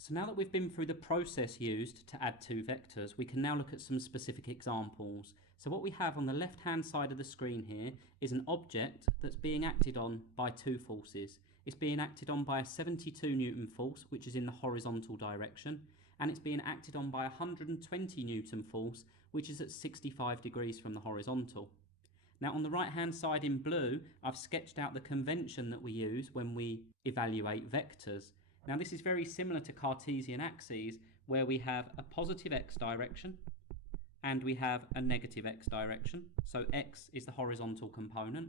So now that we've been through the process used to add two vectors, we can now look at some specific examples. So what we have on the left-hand side of the screen here is an object that's being acted on by two forces. It's being acted on by a 72 Newton force, which is in the horizontal direction, and it's being acted on by a 120 Newton force, which is at 65 degrees from the horizontal. Now on the right-hand side in blue, I've sketched out the convention that we use when we evaluate vectors. Now this is very similar to Cartesian axes, where we have a positive x direction and we have a negative x direction. So x is the horizontal component,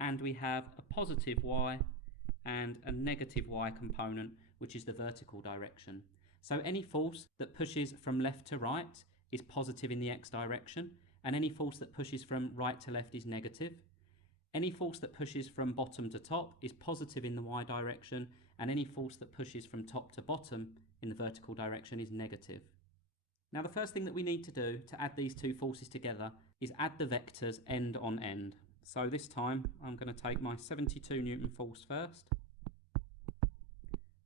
and we have a positive y and a negative y component, which is the vertical direction. So any force that pushes from left to right is positive in the x direction, and any force that pushes from right to left is negative. Any force that pushes from bottom to top is positive in the y direction, and any force that pushes from top to bottom in the vertical direction is negative. Now the first thing that we need to do to add these two forces together is add the vectors end on end. So this time I'm going to take my 72 Newton force first,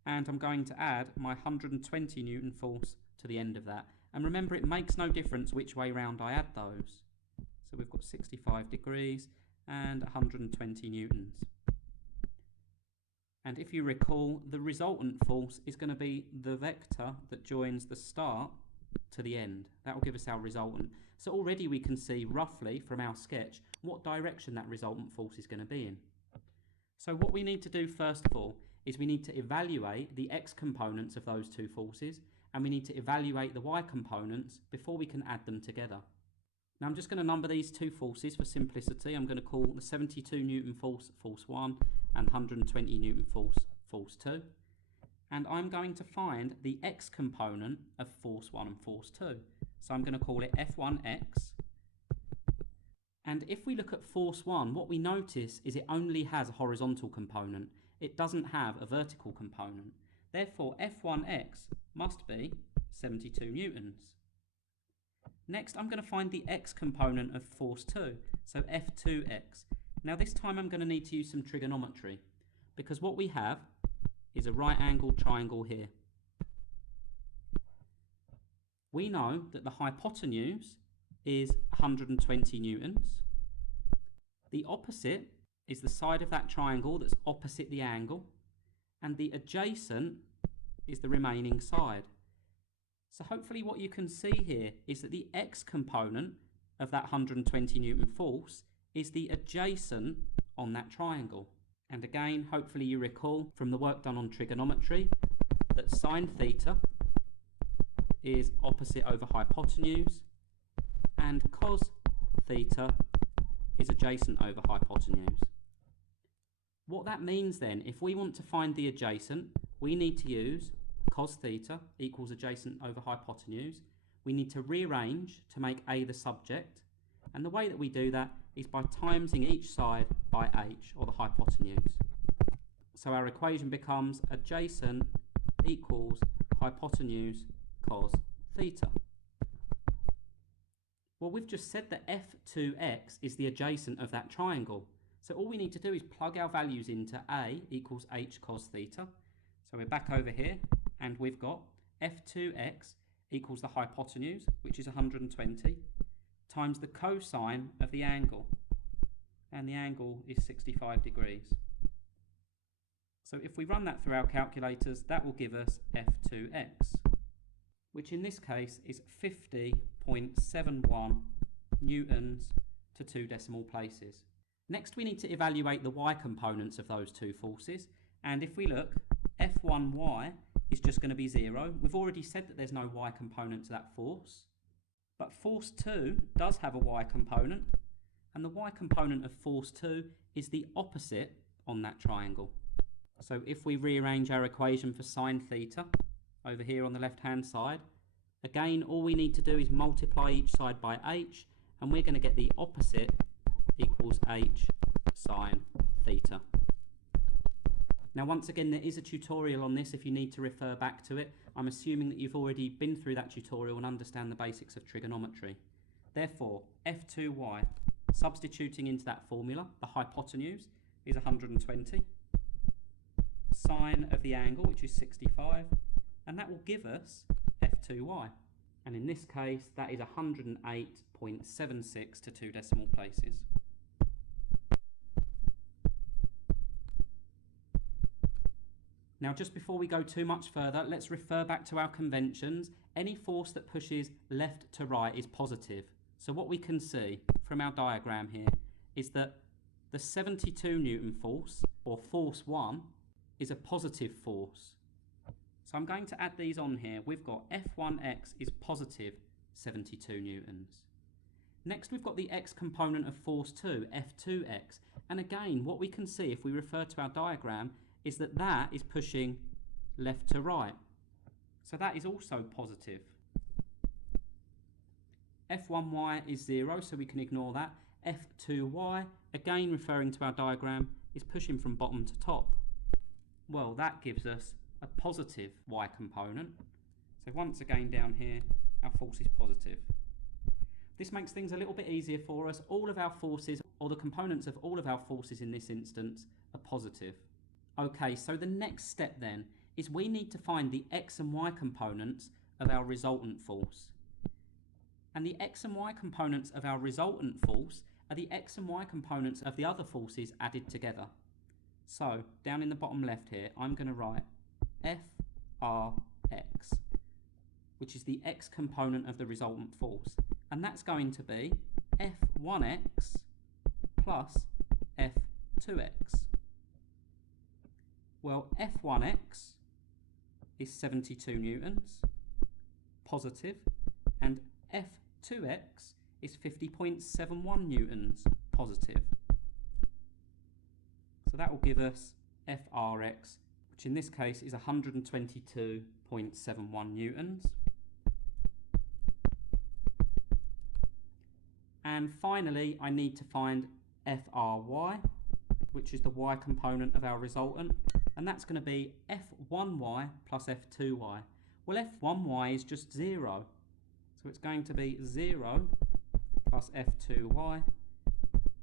and I'm going to add my 120 Newton force to the end of that. And remember, it makes no difference which way round I add those. So we've got 65 degrees and 120 newtons. And if you recall, the resultant force is going to be the vector that joins the start to the end. That will give us our resultant. So already we can see roughly from our sketch what direction that resultant force is going to be in. So what we need to do first of all is we need to evaluate the x components of those two forces, and we need to evaluate the y components before we can add them together. Now I'm just going to number these two forces for simplicity. I'm going to call the 72 Newton force, force 1, and 120 Newton force, force 2. And I'm going to find the x component of force 1 and force 2. So I'm going to call it F1x. And if we look at force 1, what we notice is it only has a horizontal component. It doesn't have a vertical component. Therefore, F1x must be 72 newtons. Next, I'm going to find the x component of force 2, so F2x. Now this time I'm going to need to use some trigonometry, because what we have is a right-angled triangle here. We know that the hypotenuse is 120 newtons. The opposite is the side of that triangle that's opposite the angle, and the adjacent is the remaining side. So hopefully what you can see here is that the x component of that 120 Newton force is the adjacent on that triangle. And again, hopefully you recall from the work done on trigonometry that sine theta is opposite over hypotenuse, and cos theta is adjacent over hypotenuse. What that means then, if we want to find the adjacent, we need to use cos theta equals adjacent over hypotenuse. We need to rearrange to make A the subject, and the way that we do that is by timesing each side by h, or the hypotenuse. So our equation becomes adjacent equals hypotenuse cos theta. Well, we've just said that F2x is the adjacent of that triangle. So all we need to do is plug our values into A equals h cos theta. So we're back over here, and we've got F2x equals the hypotenuse, which is 120, times the cosine of the angle. And the angle is 65 degrees. So if we run that through our calculators, that will give us F2x, which in this case is 50.71 newtons to 2 decimal places. Next, we need to evaluate the y components of those two forces. And if we look, F1y is just going to be 0. We've already said that there's no y component to that force. But force 2 does have a y component, and the y component of force 2 is the opposite on that triangle. So if we rearrange our equation for sine theta over here on the left-hand side, again, all we need to do is multiply each side by h, and we're going to get the opposite equals h sine theta. Now once again, there is a tutorial on this if you need to refer back to it. I'm assuming that you've already been through that tutorial and understand the basics of trigonometry. Therefore, F2y, substituting into that formula, the hypotenuse is 120, sine of the angle, which is 65, and that will give us F2y. And in this case, that is 108.76 to 2 decimal places. Now, just before we go too much further, let's refer back to our conventions. Any force that pushes left to right is positive. So what we can see from our diagram here is that the 72 Newton force, or force 1, is a positive force. So I'm going to add these on here. We've got F1x is positive 72 newtons. Next, we've got the x component of force 2, F2x. And again, what we can see if we refer to our diagram is that that is pushing left to right. So that is also positive. F1y is 0, so we can ignore that. F2y, again referring to our diagram, is pushing from bottom to top. Well, that gives us a positive y component. So once again down here, our force is positive. This makes things a little bit easier for us. All of our forces, or the components of all of our forces in this instance, are positive. Okay, so the next step then is we need to find the x and y components of our resultant force. And the x and y components of our resultant force are the x and y components of the other forces added together. So, down in the bottom left here, I'm going to write FRX, which is the x component of the resultant force. And that's going to be F1x plus F2x. Well, F1x is 72 newtons, positive, and F2x is 50.71 newtons, positive. So that will give us FRX, which in this case is 122.71 newtons. And finally, I need to find FRY, which is the y component of our resultant, and that's going to be F1y plus F2y. Well, F1y is just 0, so it's going to be 0 plus F2y,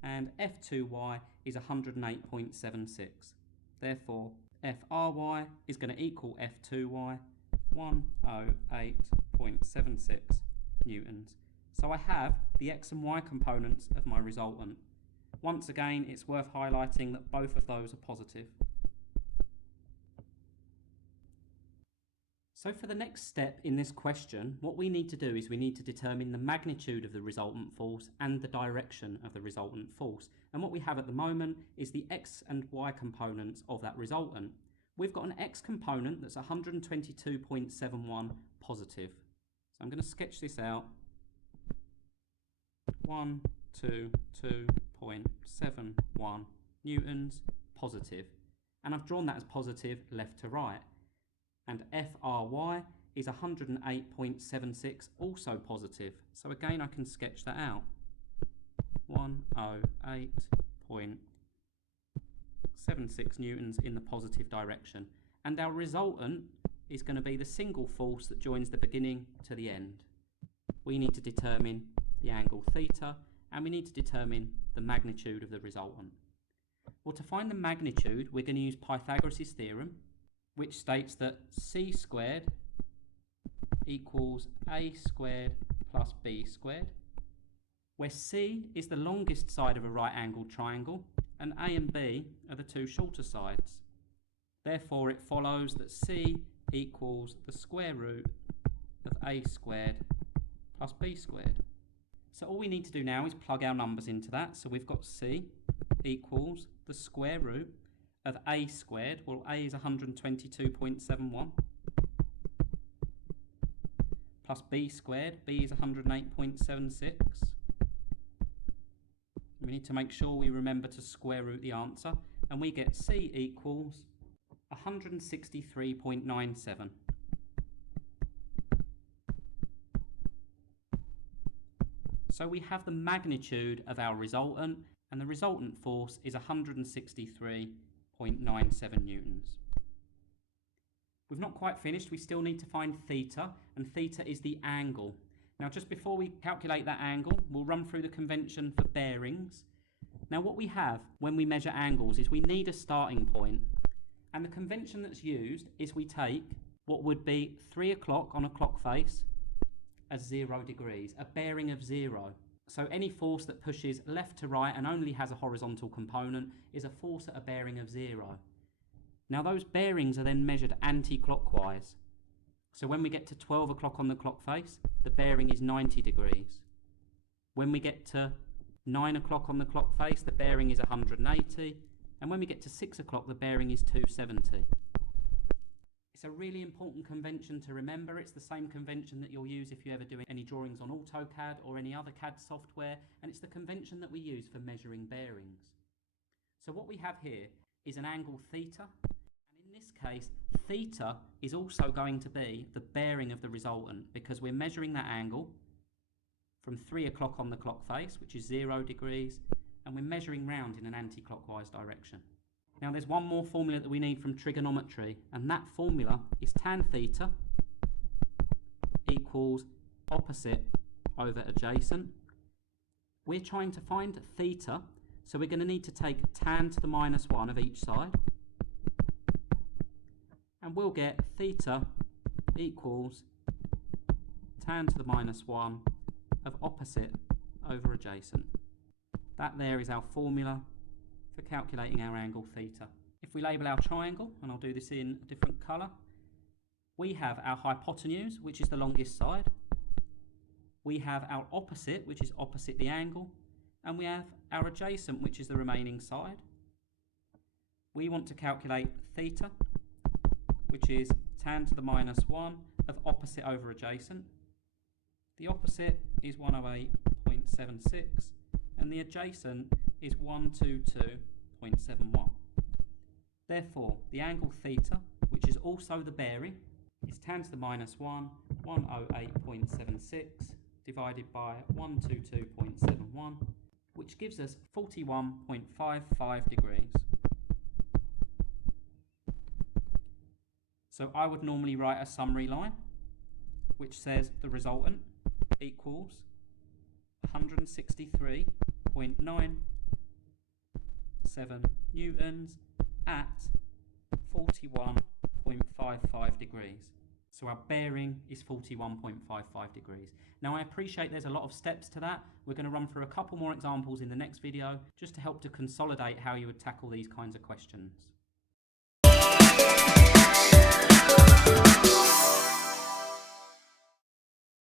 and F2y is 108.76. Therefore, FRY is going to equal F2y, 108.76 newtons. So I have the x and y components of my resultant. Once again, it's worth highlighting that both of those are positive. So for the next step in this question, what we need to do is we need to determine the magnitude of the resultant force and the direction of the resultant force. And what we have at the moment is the x and y components of that resultant. We've got an x component that's 122.71 positive. So I'm going to sketch this out. 122.71 newtons, positive. And I've drawn that as positive left to right. And FRY is 108.76, also positive. So again, I can sketch that out. 108.76 newtons in the positive direction. And our resultant is going to be the single force that joins the beginning to the end. We need to determine the angle theta, and we need to determine the magnitude of the resultant. Well, to find the magnitude, we're going to use Pythagoras' theorem, which states that c squared equals a squared plus b squared, where c is the longest side of a right-angled triangle, and a and b are the two shorter sides. Therefore, it follows that c equals the square root of a squared plus b squared. So all we need to do now is plug our numbers into that. So we've got c equals the square root of a squared, well a is 122.71, plus b squared, b is 108.76. We need to make sure we remember to square root the answer, and we get c equals 163.97. So we have the magnitude of our resultant, and the resultant force is 163.97 newtons. We've not quite finished. We still need to find theta, and theta is the angle. Now, just before we calculate that angle, we'll run through the convention for bearings. Now, what we have when we measure angles is we need a starting point, and the convention that's used is we take what would be 3 o'clock on a clock face as 0 degrees, a bearing of 0. So any force that pushes left to right and only has a horizontal component is a force at a bearing of 0. Now those bearings are then measured anti-clockwise. So when we get to 12 o'clock on the clock face, the bearing is 90 degrees. When we get to 9 o'clock on the clock face, the bearing is 180. And when we get to 6 o'clock, the bearing is 270. It's a really important convention to remember. It's the same convention that you'll use if you ever do any drawings on AutoCAD or any other CAD software, and it's the convention that we use for measuring bearings. So what we have here is an angle theta, and in this case, theta is also going to be the bearing of the resultant because we're measuring that angle from 3 o'clock on the clock face, which is 0 degrees, and we're measuring round in an anti-clockwise direction. Now there's one more formula that we need from trigonometry, and that formula is tan theta equals opposite over adjacent. We're trying to find theta, so we're going to need to take tan to the minus 1 of each side, and we'll get theta equals tan to the minus 1 of opposite over adjacent. That there is our formula for calculating our angle theta. If we label our triangle, and I'll do this in a different colour, we have our hypotenuse, which is the longest side. We have our opposite, which is opposite the angle, and we have our adjacent, which is the remaining side. We want to calculate theta, which is tan to the minus 1 of opposite over adjacent. The opposite is 108.76, and the adjacent is 122.71. Therefore, the angle theta, which is also the bearing, is tan to the minus 1, 108.76, divided by 122.71, which gives us 41.55 degrees. So I would normally write a summary line, which says the resultant equals 163.97 newtons at 41.55 degrees. So our bearing is 41.55 degrees. Now I appreciate there's a lot of steps to that. We're going to run through a couple more examples in the next video just to help to consolidate how you would tackle these kinds of questions.